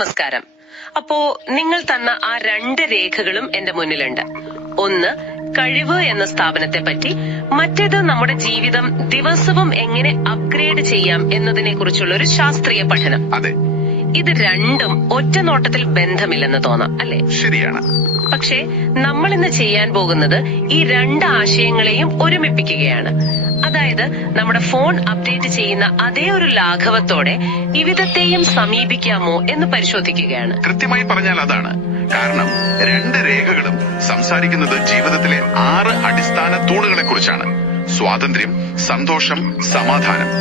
നമസ്കാരം. അപ്പോ നിങ്ങൾ തന്ന ആ 2 രേഖകളും എന്റെ മുന്നിലുണ്ട്. ഒന്ന് കഴിവ് എന്ന സ്ഥാപനത്തെ പറ്റി, മറ്റേത് നമ്മുടെ ജീവിതം ദിവസവും എങ്ങനെ അപ്ഗ്രേഡ് ചെയ്യാം എന്നതിനെ കുറിച്ചുള്ള ഒരു ശാസ്ത്രീയ പഠനം. അതെ, ഇത് രണ്ടും ഒറ്റ നോട്ടത്തിൽ ബന്ധമില്ലെന്ന് തോന്നാം, അല്ലെ? ശരിയാണ്. പക്ഷേ നമ്മൾ ഇന്ന് ചെയ്യാൻ പോകുന്നത് ഈ 2 ആശയങ്ങളെയും ഒരുമിപ്പിക്കുകയാണ്. അതായത് നമ്മുടെ ഫോൺ അപ്ഡേറ്റ് ചെയ്യുന്ന അതേ ഒരു ലാഘവത്തോടെ വിവിധത്തെയും സമീപിക്കാമോ എന്ന് പരിശോധിക്കുകയാണ്. കൃത്യമായി പറഞ്ഞാൽ അതാണ്. കാരണം 2 രേഖകളും സംസാരിക്കുന്നത് ജീവിതത്തിലെ 6 അടിസ്ഥാന തൂണുകളെ കുറിച്ചാണ്. സ്വാതന്ത്ര്യം, സന്തോഷം, സമാധാനം,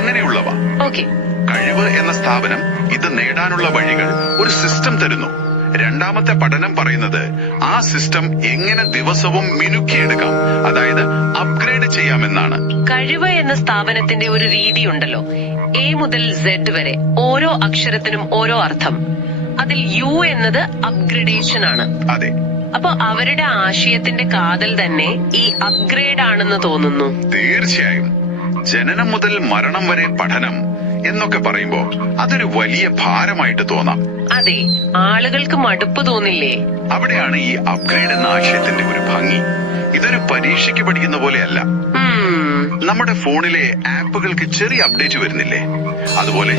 അങ്ങനെയുള്ളവ. ഓക്കെ. കഴിവ് എന്ന സ്ഥാപനം ഇത് നേടാനുള്ള വഴികൾ ഒരു സിസ്റ്റം തരുന്നു. രണ്ടാമത്തെ പഠനം പറയുന്നത് ആ സിസ്റ്റം എങ്ങനെ ദിവസവും മിനുക്കിയെടുക്കാം, അതായത് അപ്ഗ്രേഡ് ചെയ്യാമെന്നാണ്. കഴിവ് എന്ന സ്ഥാപനത്തിന്റെ ഒരു രീതിയുണ്ടല്ലോ, എ മുതൽ Z വരെ ഓരോ അക്ഷരത്തിനും ഓരോ അർത്ഥം. അതിൽ യു എന്നത് അപ്ഗ്രഡേഷൻ ആണ്. അതെ. അപ്പൊ അവരുടെ ആശയത്തിന്റെ കാതൽ തന്നെ ഈ അപ്ഗ്രേഡ് ആണെന്ന് തോന്നുന്നു. തീർച്ചയായും. ജനനം മുതൽ മരണം വരെ പഠനം എന്നൊക്കെ പറയുമ്പോ അതൊരു വലിയ ഭാരമായിട്ട് തോന്നാം. അതെ, ആളുകൾക്ക് മടുപ്പ് തോന്നില്ലേ? അവിടെയാണ് ഈ അപ്ഗ്രേഡ് എന്ന ആശയത്തിന്റെ ഒരു ഭംഗി. ഇതൊരു പരീക്ഷയ്ക്ക് പഠിക്കുന്ന പോലെയല്ല. നമ്മുടെ ഫോണിലെ ആപ്പുകൾക്ക് ചെറിയ അപ്ഡേറ്റ് വരുന്നില്ലേ, അതുപോലെ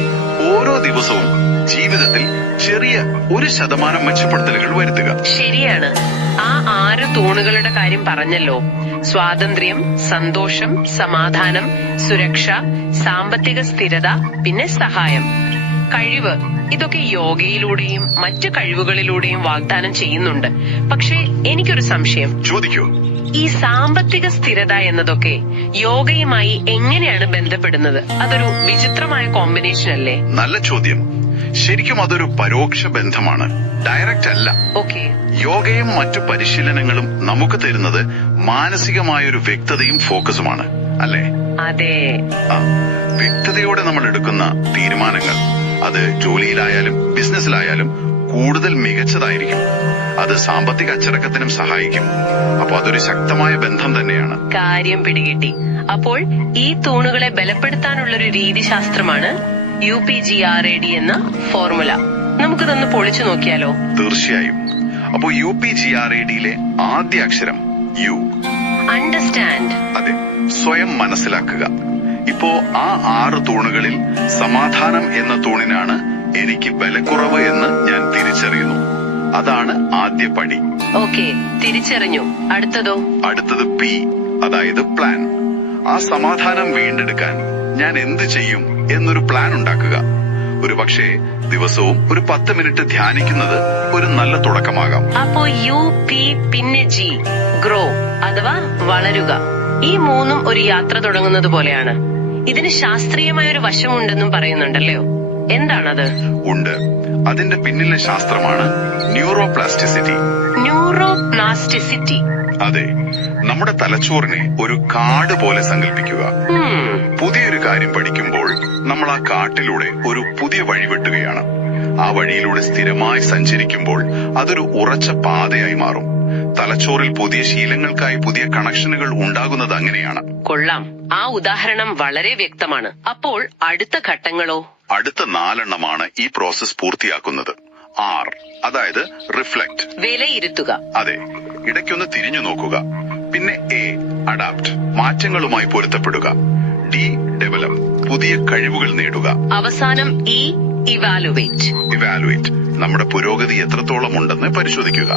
ഓരോ ദിവസവും ജീവിതത്തിൽ ചെറിയ 1% മെച്ചപ്പെടുത്തലുകൾ വരുത്തുക. ശരിയാണ്. ആ 6 തൂണുകളുടെ കാര്യം പറഞ്ഞല്ലോ. സ്വാതന്ത്ര്യം, സന്തോഷം, സമാധാനം, സുരക്ഷ, സാമ്പത്തിക സ്ഥിരത, പിന്നെ സഹായം. കഴിവ്, ഇതൊക്കെ യോഗയിലൂടെയും മറ്റു കഴിവുകളിലൂടെയും വാഗ്ദാനം ചെയ്യുന്നുണ്ട്. പക്ഷേ എനിക്കൊരു സംശയം. ചോദിക്കൂ. ഈ സാമ്പത്തിക സ്ഥിരത എന്നതൊക്കെ യോഗയുമായി എങ്ങനെയാണ് ബന്ധപ്പെടുന്നത്? അതൊരു വിചിത്രമായ കോമ്പിനേഷൻ അല്ലേ? നല്ല ചോദ്യം. ശരിക്കും അതൊരു പരോക്ഷ ബന്ധമാണ്, ഡയറക്റ്റ് അല്ല. ഓക്കെ. യോഗയും മറ്റു പരിശീലനങ്ങളും നമുക്ക് തരുന്നത് മാനസികമായൊരു വ്യക്തതയും ഫോക്കസുമാണ്, അല്ലേ? അതെ. വ്യക്തതയോടെ നമ്മൾ എടുക്കുന്ന തീരുമാനങ്ങൾ, അത് ജോലിയിലായാലും ബിസിനസ്സിലായാലും കൂടുതൽ മികച്ചതായിരിക്കും. അത് സാമ്പത്തിക അച്ചടക്കത്തിനും സഹായിക്കും. അപ്പൊ അതൊരു ശക്തമായ ബന്ധം തന്നെയാണ്. കാര്യം പിടികിട്ടി. അപ്പോൾ ഈ തൂണുകളെ ബലപ്പെടുത്താനുള്ളൊരു രീതിശാസ്ത്രമാണ് UPGRAD എന്ന ഫോർമുല. നമുക്കിതൊന്ന് പൊളിച്ചു നോക്കിയാലോ? തീർച്ചയായും. അപ്പോ UPGRADയിലെ ആദ്യ അക്ഷരം യു. അണ്ടർസ്റ്റാൻഡ്. അതെ, സ്വയം മനസ്സിലാക്കുക. ഇപ്പോ ആ 6 തൂണുകളിൽ സമാധാനം എന്ന തൂണിനാണ് എനിക്ക് ബലക്കുറവ് എന്ന് ഞാൻ തിരിച്ചറിയുന്നു. അതാണ് ആദ്യ പടി. ഓക്കെ, തിരിച്ചറിഞ്ഞു. അടുത്തതോ? അടുത്തത് P, അതായത് പ്ലാൻ. ആ സമാധാനം വീണ്ടെടുക്കാൻ ഞാൻ എന്ത് ചെയ്യും എന്നൊരു പ്ലാൻ ഉണ്ടാക്കുക. ഒരു പക്ഷേ ദിവസവും ഒരു 10 മിനിറ്റ് ധ്യാനിക്കുന്നത് ഒരു നല്ല തുടക്കമാകാം. അപ്പോ UP പിന്നെ G, ഗ്രോ അഥവാ വളരുക. ഈ 3ഉം ഒരു യാത്ര തുടങ്ങുന്നത് പോലെയാണ്. ഇതിന് ശാസ്ത്രീയമായ ഒരു വശമുണ്ടെന്നും പറയുന്നുണ്ടല്ലോ. എന്താണത്? ഉണ്ട്. അതിന്റെ പിന്നിലെ ശാസ്ത്രമാണ് ന്യൂറോപ്ലാസ്റ്റിസിറ്റി. ന്യൂറോപ്ലാസ്റ്റിസിറ്റി. അതെ, നമ്മുടെ തലച്ചോറിനെ ഒരു കാട് പോലെ സങ്കല്പിക്കുക. പുതിയൊരു കാര്യം പഠിക്കുമ്പോൾ നമ്മൾ ആ കാട്ടിലൂടെ ഒരു പുതിയ വഴി വെട്ടുകയാണ്. ആ വഴിയിലൂടെ സ്ഥിരമായി സഞ്ചരിക്കുമ്പോൾ അതൊരു ഉറച്ച പാതയായി മാറും. തലച്ചോറിൽ പുതിയ ശീലങ്ങൾക്കായി പുതിയ കണക്ഷനുകൾ ഉണ്ടാകുന്നത് അങ്ങനെയാണ്. കൊള്ളാം. ആ ഉദാഹരണം വളരെ വ്യക്തമാണ്. അപ്പോൾ അടുത്ത ഘട്ടങ്ങളോ? അടുത്ത 4 ഈ പ്രോസസ് പൂർത്തിയാക്കുന്നത്. R, അതായത് റിഫ്ലക്ട്, വിലയിരുത്തുക. അതെ, ഇടയ്ക്കൊന്ന് തിരിഞ്ഞു നോക്കുക. പിന്നെ A, അഡാപ്റ്റ്, മാറ്റങ്ങളുമായി പൊരുത്തപ്പെടുക. D, ഡെവലപ്പ്, പുതിയ കഴിവുകൾ നേടുക. അവസാനം E, ഇവാലുവേറ്റ്, നമ്മുടെ പുരോഗതി എത്രത്തോളം ഉണ്ടെന്ന് പരിശോധിക്കുക.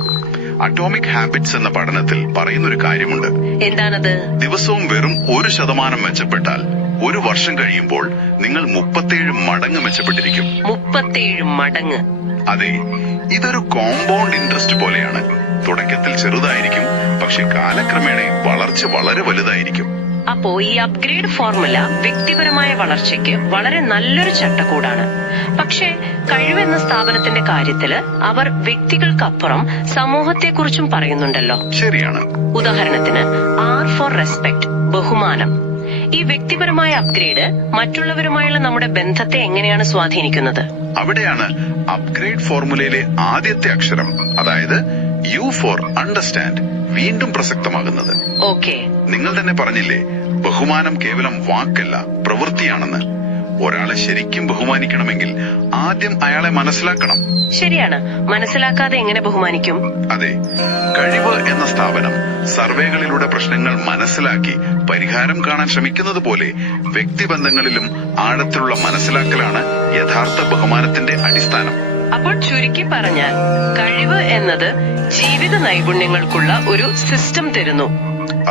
അറ്റോമിക് ഹാബിറ്റ്സ് എന്ന പഠനത്തിൽ പറയുന്നൊരു കാര്യമുണ്ട്. എന്താണത്? ദിവസവും വെറും 1% മെച്ചപ്പെട്ടാൽ 1 വർഷം കഴിയുമ്പോൾ നിങ്ങൾ 37 മടങ്ങ് മെച്ചപ്പെട്ടിരിക്കും. 37 മടങ്ങ്? അതെ, ഇതൊരു കോമ്പൗണ്ട് ഇൻട്രസ്റ്റ് പോലെയാണ്. തുടക്കത്തിൽ ചെറുതായിരിക്കും, പക്ഷെ കാലക്രമേണ വളർച്ച വളരെ വലുതായിരിക്കും. അപ്പോ ഈ അപ്ഗ്രേഡ് ഫോർമുല വ്യക്തിപരമായ വളർച്ചയ്ക്ക് വളരെ നല്ലൊരു ചട്ടക്കൂടാണ്. പക്ഷേ കഴിവെന്ന സ്ഥാപനത്തിന്റെ കാര്യത്തില് അവർ വ്യക്തികൾക്കപ്പുറം സമൂഹത്തെക്കുറിച്ചും പറയുന്നുണ്ടല്ലോ. ശരിയാണ്. ഉദാഹരണത്തിന് R ഫോർ റെസ്പെക്ട്, ബഹുമാനം. ഈ വ്യക്തിപരമായ അപ്ഗ്രേഡ് മറ്റുള്ളവരുമായുള്ള നമ്മുടെ ബന്ധത്തെ എങ്ങനെയാണ് സ്വാധീനിക്കുന്നത്? അവിടെയാണ് അപ്ഗ്രേഡ് ഫോർമുലയിലെ ആദ്യത്തെ അക്ഷരം, അതായത് U ഫോർ അണ്ടർസ്റ്റാൻഡ്, വീണ്ടും പ്രസക്തമാകുന്നത്. ഓക്കെ. നിങ്ങൾ തന്നെ പറഞ്ഞില്ലേ, ബഹുമാനം കേവലം വാക്കല്ല, പ്രവൃത്തിയാണെന്ന്. ഒരാളെ ശരിക്കും ബഹുമാനിക്കണമെങ്കിൽ ആദ്യം അയാളെ മനസ്സിലാക്കണം. ശരിയാണ്. മനസ്സിലാക്കാതെ എങ്ങനെ ബഹുമാനിക്കും? അതെ, കഴിവ് എന്ന സ്ഥാപനം സർവേകളിലൂടെ പ്രശ്നങ്ങൾ മനസ്സിലാക്കി പരിഹാരം കാണാൻ ശ്രമിക്കുന്നത് പോലെ വ്യക്തിബന്ധങ്ങളിലും ആഴത്തിലുള്ള മനസ്സിലാക്കലാണ് യഥാർത്ഥ ബഹുമാനത്തിന്റെ അടിസ്ഥാനം. അപ്പോൾ ചുരുക്കി പറഞ്ഞാൽ കഴിവ് എന്നത് ജീവിത നൈപുണ്യങ്ങൾക്കുള്ള ഒരു സിസ്റ്റം തരുന്നു.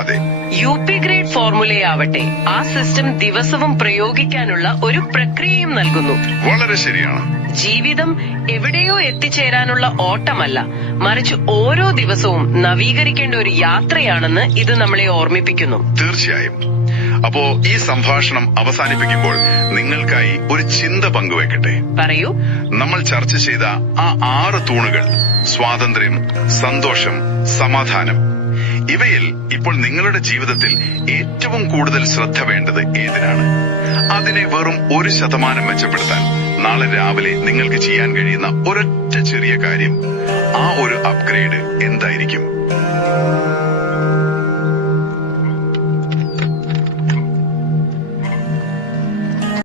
അതെ, UP ഗ്രേഡ് ഫോർമുലയാവട്ടെ ആ സിസ്റ്റം ദിവസവും പ്രയോഗിക്കാനുള്ള ഒരു പ്രക്രിയയും നൽകുന്നു. വളരെ ശരിയാണ്. ജീവിതം എവിടെയോ എത്തിച്ചേരാനുള്ള ഓട്ടമല്ല, മറിച്ച് ഓരോ ദിവസവും നവീകരിക്കേണ്ട ഒരു യാത്രയാണെന്ന് ഇത് നമ്മളെ ഓർമ്മിപ്പിക്കുന്നു. തീർച്ചയായും. അപ്പോ ഈ സംഭാഷണം അവസാനിപ്പിക്കുമ്പോൾ നിങ്ങൾക്കായി ഒരു ചിന്ത പങ്കുവെക്കട്ടെ. പറയൂ. നമ്മൾ ചർച്ച ചെയ്ത ആ 6 തൂണുകൾ, സ്വാതന്ത്ര്യം, സന്തോഷം, സമാധാനം, ഇവയിൽ ഇപ്പോൾ നിങ്ങളുടെ ജീവിതത്തിൽ ഏറ്റവും കൂടുതൽ ശ്രദ്ധ വേണ്ടത് ഏതിനാണ്? അതിനെ വെറും 1% മെച്ചപ്പെടുത്താൻ നാളെ രാവിലെ നിങ്ങൾക്ക് ചെയ്യാൻ കഴിയുന്ന ഒരൊറ്റ ചെറിയ കാര്യം, ആ ഒരു അപ്ഗ്രേഡ് എന്തായിരിക്കും?